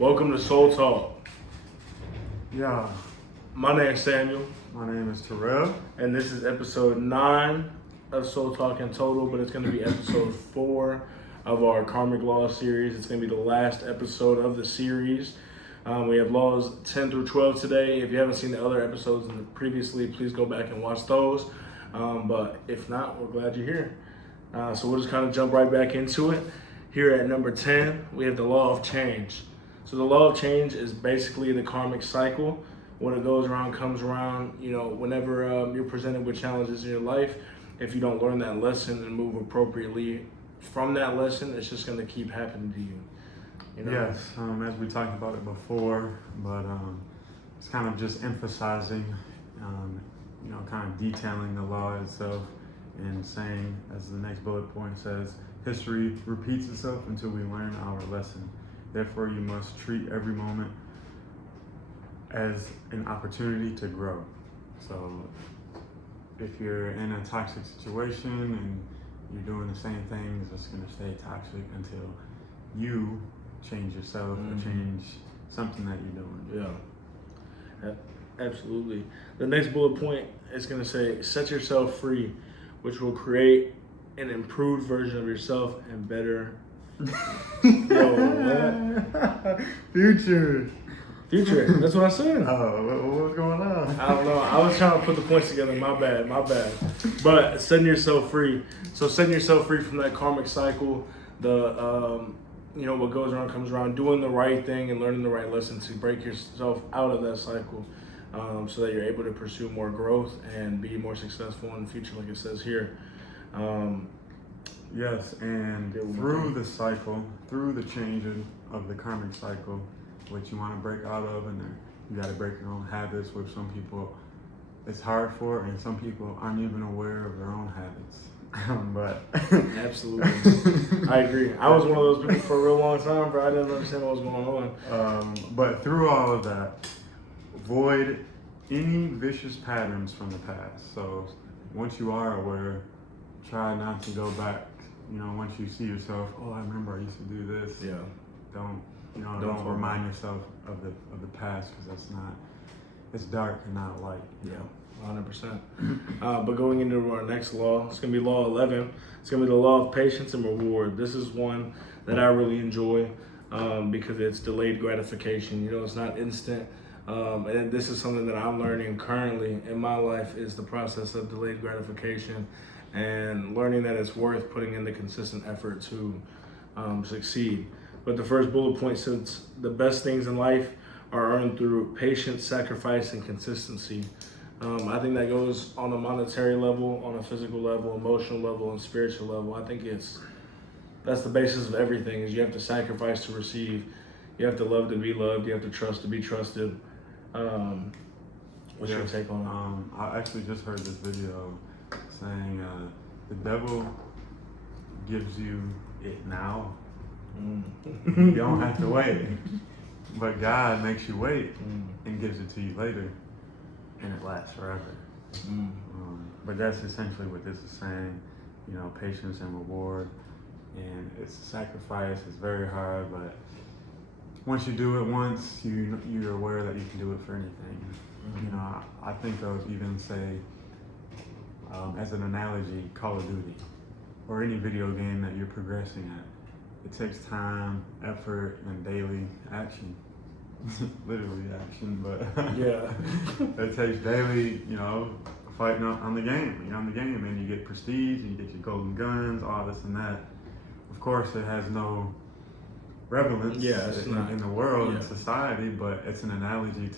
Welcome to Soul Talk. Yeah, My name is Samuel, my name is Terrell. and this is episode 9 of Soul Talk in total, but it's going to be episode 4 of our Karmic Law series. It's going to be the last episode of the series. We have laws 10 through 12 today. If you haven't seen the other episodes previously, please go back and watch those. But if not, we're glad you're here. So we'll just kind of jump right back into it. Here at number 10, we have the law of change. So the law of change is basically the karmic cycle. When it goes around, comes around. You know, whenever you're presented with challenges in your life, if you don't learn that lesson and move appropriately from that lesson, it's just going to keep happening to you. You know? Yes, as we talked about it before, but it's kind of just emphasizing, kind of detailing the law itself and saying, as the next bullet point says, history repeats itself until we learn our lesson. Therefore, you must treat every moment as an opportunity to grow. So if you're in a toxic situation and you're doing the same things, it's going to stay toxic until you change yourself or change something that you're doing. Yeah, absolutely. The next bullet point is going to say, set yourself free, which will create an improved version of yourself and better. Future. That's what I said. Oh, what's going on? I don't know. I was trying to put the points together. My bad. But setting yourself free. So setting yourself free from that karmic cycle, what goes around comes around, doing the right thing and learning the right lesson to break yourself out of that cycle, so that you're able to pursue more growth and be more successful in the future, like it says here. Yes, and through the cycle, through the changing of the karmic cycle, which you want to break out of, and then you got to break your own habits, which some people it's hard for, and some people aren't even aware of their own habits. But absolutely, I agree. I was one of those people for a real long time, but I didn't understand what was going on. But through all of that, void any vicious patterns from the past. So once you are aware, try not to go back. Once you see yourself, oh, I remember I used to do this. Yeah. Don't remind yourself of the past, because it's dark and not light. Yeah, 100%. But going into our next law, it's going to be law 11. It's going to be the law of patience and reward. This is one that I really enjoy because it's delayed gratification. It's not instant. And this is something that I'm learning currently in my life, is the process of delayed gratification and learning that it's worth putting in the consistent effort to succeed. But the first bullet point says the best things in life are earned through patience, sacrifice, and consistency. I think that goes on a monetary level, on a physical level, emotional level, and spiritual level. I think that's the basis of everything, is you have to sacrifice to receive. You have to love to be loved. You have to trust to be trusted. What's your take on it? I actually just heard this video saying the devil gives you it now. You don't have to wait. But God makes you wait and gives it to you later, and it lasts forever. But that's essentially what this is saying, patience and reward. And it's a sacrifice, it's very hard, but once you do it once, you're aware that you can do it for anything. I think of even, say, as an analogy, Call of Duty, or any video game that you're progressing at. It takes time, effort, and daily action. Literally action, but Yeah. It takes daily, fighting on the game. You're on the game, and you get prestige, and you get your golden guns, all this and that. Of course, it has no relevance in the world, in society, but it's an analogy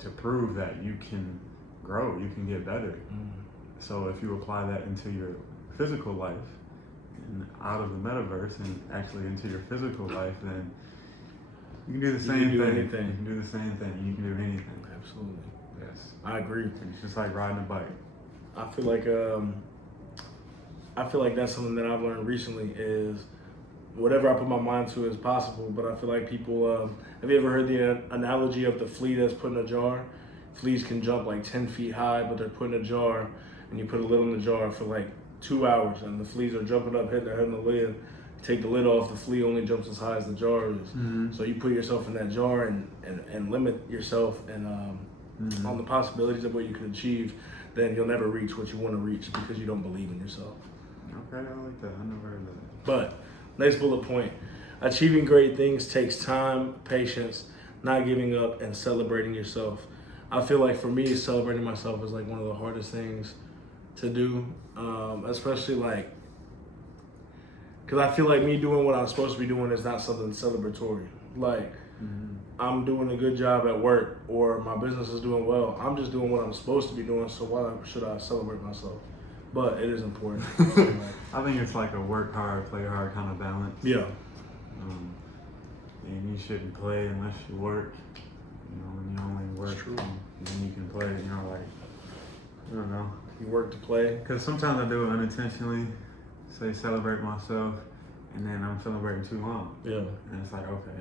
to prove that you can grow, you can get better. So if you apply that into your physical life, and out of the metaverse and actually into your physical life, then you can do the same thing. You can do the same thing. You can do anything. Absolutely. Yes. I agree. It's just like riding a bike. I feel like that's something that I've learned recently, is whatever I put my mind to is possible. But I feel like people, have you ever heard the analogy of the flea that's put in a jar? Fleas can jump like 10 feet high, but they're put in a jar, and you put a lid in the jar for like 2 hours, and the fleas are jumping up, hitting their head on the lid, take the lid off, the flea only jumps as high as the jar is. Mm-hmm. So you put yourself in that jar and limit yourself and on the possibilities of what you can achieve, then you'll never reach what you want to reach because you don't believe in yourself. Okay, I like that. I never heard that. But next bullet point, achieving great things takes time, patience, not giving up, and celebrating yourself. I feel like for me, celebrating myself is like one of the hardest things to do, especially like, because I feel like me doing what I'm supposed to be doing is not something celebratory. Like, I'm doing a good job at work or my business is doing well. I'm just doing what I'm supposed to be doing, so why should I celebrate myself? But it is important. I think it's like a work hard, play hard kind of balance. Yeah. And you shouldn't play unless you work. You know, when you only work, then you can play. You know, like, I don't know. You work to play. Because sometimes I do it unintentionally, say celebrate myself, and then I'm celebrating too long. Yeah. And it's like, okay,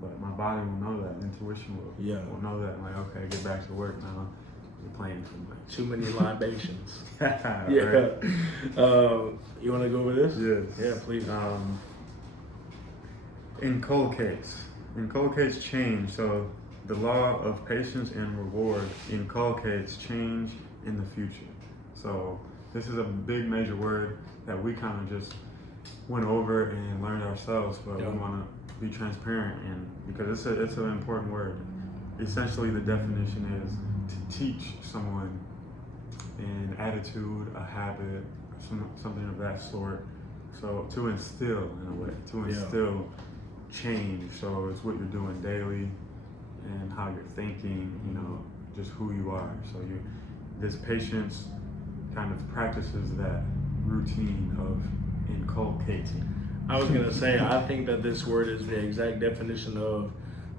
but my body will know that, intuition will know that. Like, okay, get back to work now. You're playing too much. Too many libations. Yeah. You want to go over this? Yes. Yeah, please. Inculcates change. So the law of patience and reward inculcates change in the future. So this is a big major word that we kind of just went over and learned ourselves, but we want to be transparent in because it's an important word. Essentially, the definition is to teach someone an attitude, a habit, something of that sort. So to instill, in a way, to instill change. So it's what you're doing daily and how you're thinking, you know, just who you are. So this patience kind of practices that routine of inculcating. I was gonna say, I think that this word is the exact definition of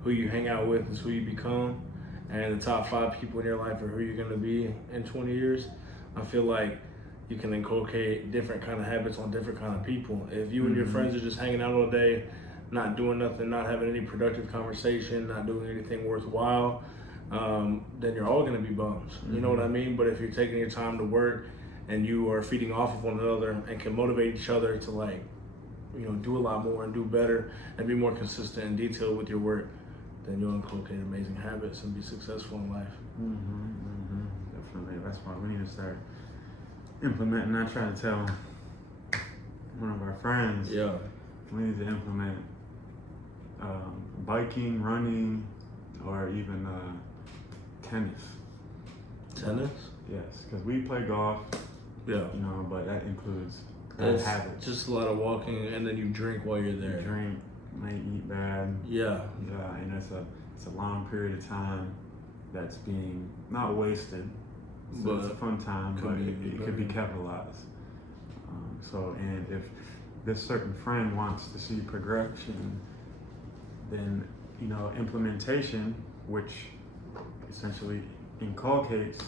who you hang out with is who you become, and the top 5 people in your life are who you're gonna be in 20 years. I feel like you can inculcate different kind of habits on different kind of people. If you and your friends are just hanging out all day, not doing nothing, not having any productive conversation, not doing anything worthwhile, then you're all gonna be bums. You know what I mean? But if you're taking your time to work and you are feeding off of one another and can motivate each other to, like, you know, do a lot more and do better and be more consistent and detailed with your work, then you'll inculcate amazing habits and be successful in life. Definitely. That's why we need to start implementing. I try to tell one of our friends, we need to implement biking, running, or even tennis. Tennis? Yes, because we play golf. Yeah. You know, but that includes It's habits. just a lot of walking, and then you drink while you're there. You drink, may eat bad. Yeah. Yeah, and it's a long period of time that's being not wasted. So But it's a fun time, but it could be better. capitalized. And if this certain friend wants to see progression, then, you know, implementation, which essentially inculcates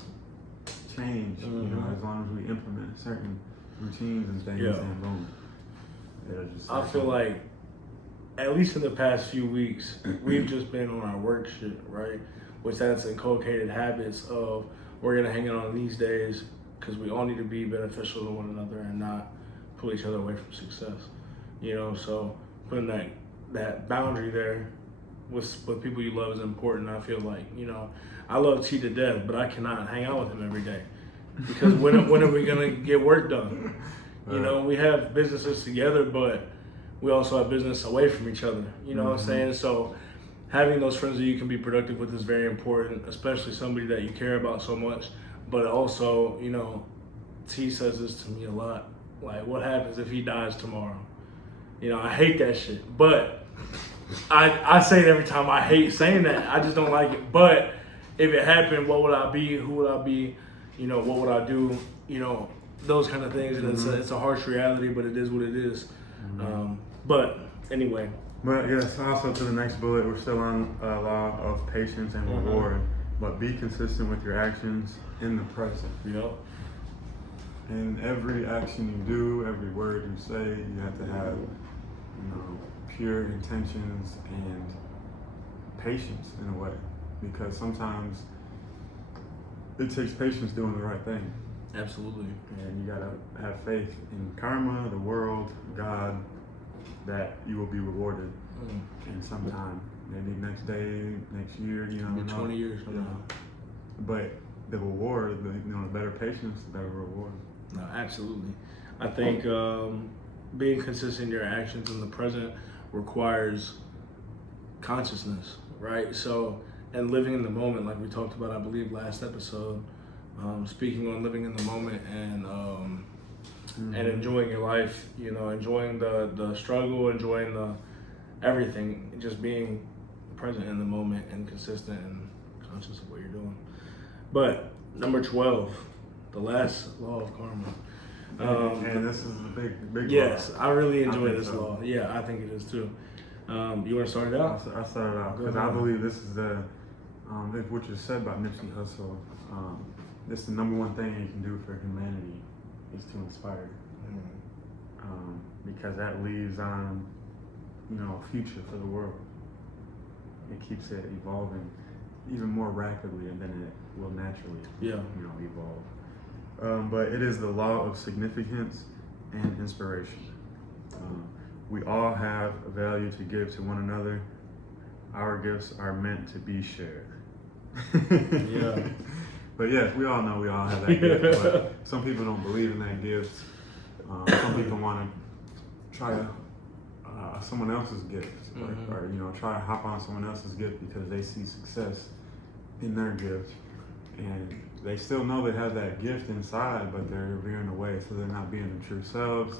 change, you know, as long as we implement certain routines and things, and boom. I feel like, at least in the past few weeks, we've just been on our work shit, right? Which that's inculcated habits of we're gonna hang out on these days because we all need to be beneficial to one another and not pull each other away from success. You know, so putting that boundary there with people you love is important. I feel like, you know, I love T to death, but I cannot hang out with him every day because when are we gonna get work done? You know, we have businesses together, but we also have business away from each other. You know what I'm saying? So having those friends that you can be productive with is very important, especially somebody that you care about so much. But also, you know, T says this to me a lot. Like, what happens if he dies tomorrow? You know, I hate that shit. But I say it every time. I hate saying that. I just don't like it. But if it happened, what would I be? Who would I be? You know, what would I do? You know, those kind of things. And it's a harsh reality, but it is what it is. But anyway. But yes, also to the next bullet, we're still on law of patience and reward. But be consistent with your actions in the present. Yep. In every action you do, every word you say, you have to have, you know, pure intentions and patience in a way. Because sometimes it takes patience doing the right thing. Absolutely. And you gotta have faith in karma, the world, God, that you will be rewarded in some time. Maybe next day, next year, you know. 20 years from now. But the reward, the better patience, the better reward. No, absolutely. I think being consistent in your actions in the present requires consciousness, right? So, and living in the moment, like we talked about, I believe, last episode, speaking on living in the moment and enjoying your life, enjoying the struggle, enjoying the everything, just being present in the moment and consistent and conscious of what you're doing. But number 12, the last law of karma. And this is the big yes, law. I really enjoy this so. law. Yeah, I think it is too. You want to start it out? I started out because I believe this is what you said about Nipsey Hussle. This is the number one thing you can do for humanity is to inspire. Because that leaves on, a future for the world. It keeps it evolving even more rapidly than it will naturally, evolve. But it is the law of significance and inspiration. We all have a value to give to one another. Our gifts are meant to be shared. Yeah. But yes, we all know we all have that gift, but some people don't believe in that gift. Some people want to try someone else's gift, or try to hop on someone else's gift because they see success in their gift, and they still know they have that gift inside, but they're veering away, so they're not being their true selves.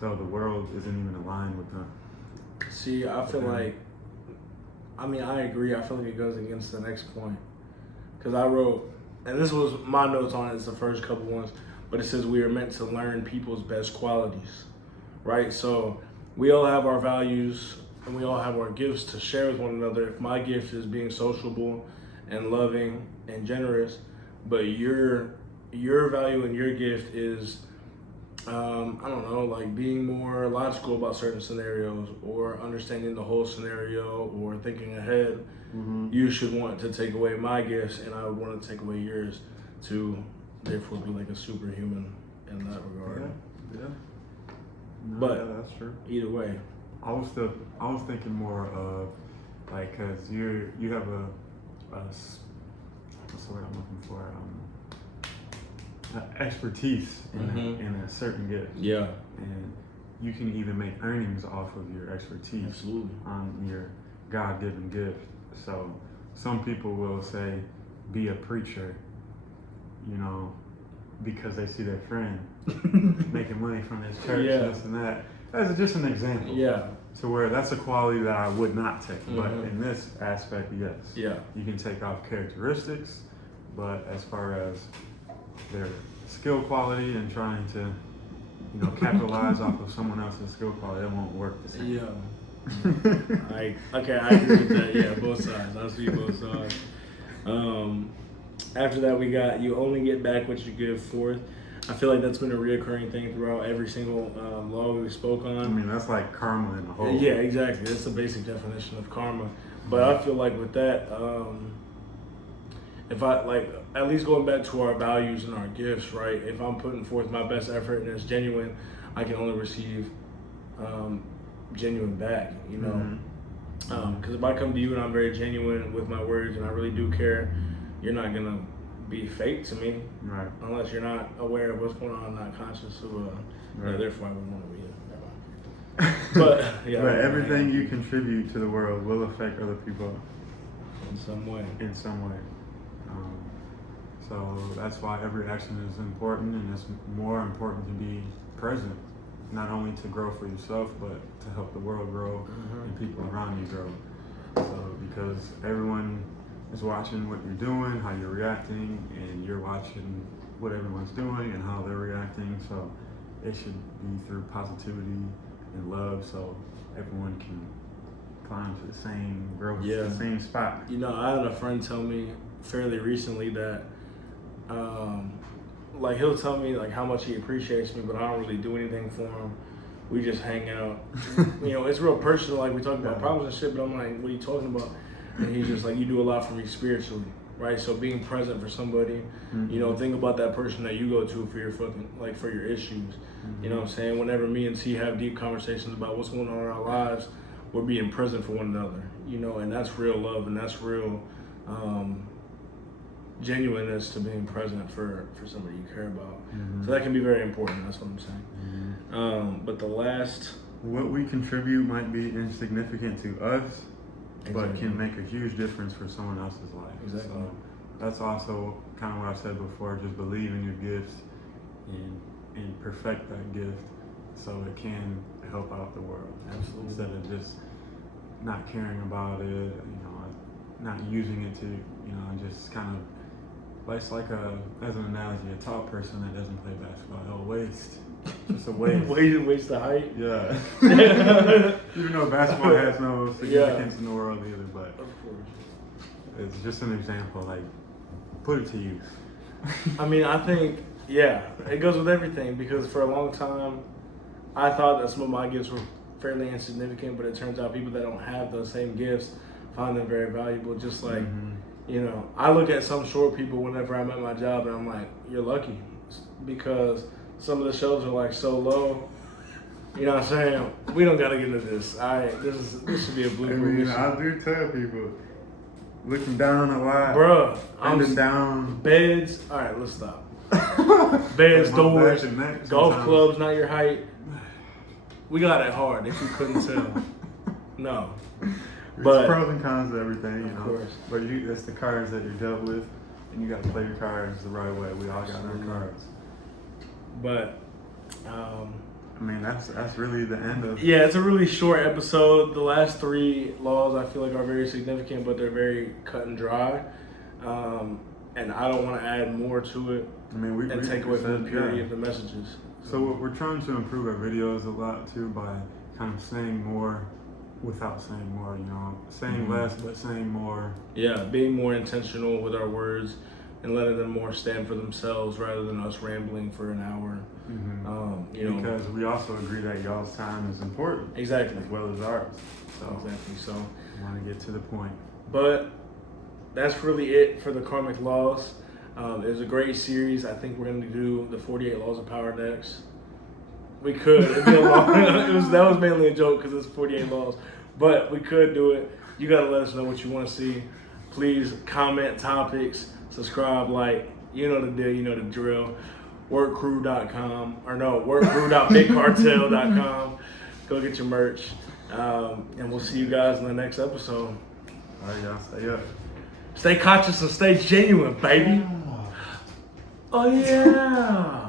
So the world isn't even aligned with them. See, I feel like, I agree. I feel like it goes against the next point. Because I wrote, and this was my notes on it, it's the first couple ones, but it says we are meant to learn people's best qualities, right? So we all have our values and we all have our gifts to share with one another. If my gift is being sociable and loving and generous, but your value and your gift is like being more logical about certain scenarios or understanding the whole scenario or thinking ahead, you should want to take away my gifts and I would want to take away yours to therefore be like a superhuman in that regard. Yeah. No, but that's true. Either way. I was thinking more of like, cause you have what's the word I'm looking for? Expertise in a certain gift. Yeah. And you can even make earnings off of your expertise. Absolutely. On your God-given gift. So some people will say, be a preacher, because they see their friend making money from his church, this and that. That's just an example. Yeah. To where that's a quality that I would not take. But in this aspect, yes. Yeah. You can take off characteristics, but as far as their skill quality and trying to, capitalize off of someone else's skill quality, it won't work the same. Yeah. I agree with that. Yeah, both sides. I see both sides. After that, we got you only get back what you give forth. I feel like that's been a reoccurring thing throughout every single law we spoke on. That's like karma in the whole. Yeah, exactly. That's the basic definition of karma. But I feel like with that, if I at least going back to our values and our gifts, right? If I'm putting forth my best effort and it's genuine, I can only receive genuine back, Because if I come to you and I'm very genuine with my words and I really do care, you're not gonna be fake to me, right? Unless you're not aware of what's going on, not conscious of. Therefore, I wouldn't want to be it. But yeah. But everything you contribute to the world will affect other people in some way. So that's why every action is important, and it's more important to be present, not only to grow for yourself, but to help the world grow and people around you grow. So because everyone is watching what you're doing, how you're reacting, and you're watching what everyone's doing and how they're reacting. So it should be through positivity and love, so everyone can climb to the same growth, the same spot. I had a friend tell me fairly recently that he'll tell me how much he appreciates me, but I don't really do anything for him. We just hang out. It's real personal. We talk about problems and shit, but I'm like, what are you talking about? And he's just like, you do a lot for me spiritually. right? So being present for somebody, you know, think about that person that you go to for your for your issues. You know what I'm saying? Whenever me and T have deep conversations about what's going on in our lives, we're being present for one another, you know, and that's real love, and that's real genuineness to being present for somebody you care about. So that can be very important. That's what I'm saying. But the last, what we contribute might be insignificant to us, but Exactly. can make a huge difference for someone else's life. Exactly. So that's also kind of what I said before. Just believe in your gifts and perfect that gift so it can help out the world. Absolutely. Instead of just not caring about it, you know, not using it to, you know, just kind of. It's like as an analogy, a tall person that doesn't play basketball, he'll waste. Just a waste. waste the height. Yeah. Even though basketball has no significance in the world either, but Of course. it's just an example. Like, put it to use. I mean, I think, yeah, it goes with everything, because for a long time, I thought that some of my gifts were fairly insignificant, but it turns out people that don't have those same gifts find them very valuable. Just like, you know, I look at some short people whenever I'm at my job and I'm like, you're lucky, because some of the shows are like so low. You know what I'm saying? We don't gotta get into this. All right, this should be a blooper. I mean, I do tell people, looking down a lot, Bruh, bending down. Beds. All right, let's stop. Beds, Like my doors, back and neck golf sometimes. clubs, not your height. We got it hard if you couldn't tell. No. There's pros and cons to everything, you Of know. course. But that's the cards that you're dealt with, and you got to play your cards the right way. We all got our cards. But, I mean, that's really the end of. yeah, it's a really short episode. The last 3 laws I feel like are very significant, but they're very cut and dry. And I don't want to add more to it I mean, we take away from the purity yeah. of the messages. So we're trying to improve our videos a lot too by kind of saying more without saying more. You know, saying less but saying more. Yeah, being more intentional with our words and letting them more stand for themselves rather than us rambling for an hour. You know, Because we also agree that y'all's time is important. Exactly. As well as ours. So Exactly. So, we want to get to the point. but that's really it for the Karmic Laws. It was a great series. I think we're going to do the 48 Laws of Power next. We could. It'd be a long, that was mainly a joke because it's 48 laws. But we could do it. You got to let us know what you want to see. Please comment topics, subscribe, like. You know the deal. You know the drill. Workcrew.com. Or no, workcrew.bigcartel.com. Go get your merch. And we'll see you guys in the next episode. All right, y'all. Stay up. Stay conscious and stay genuine, baby. Oh, yeah.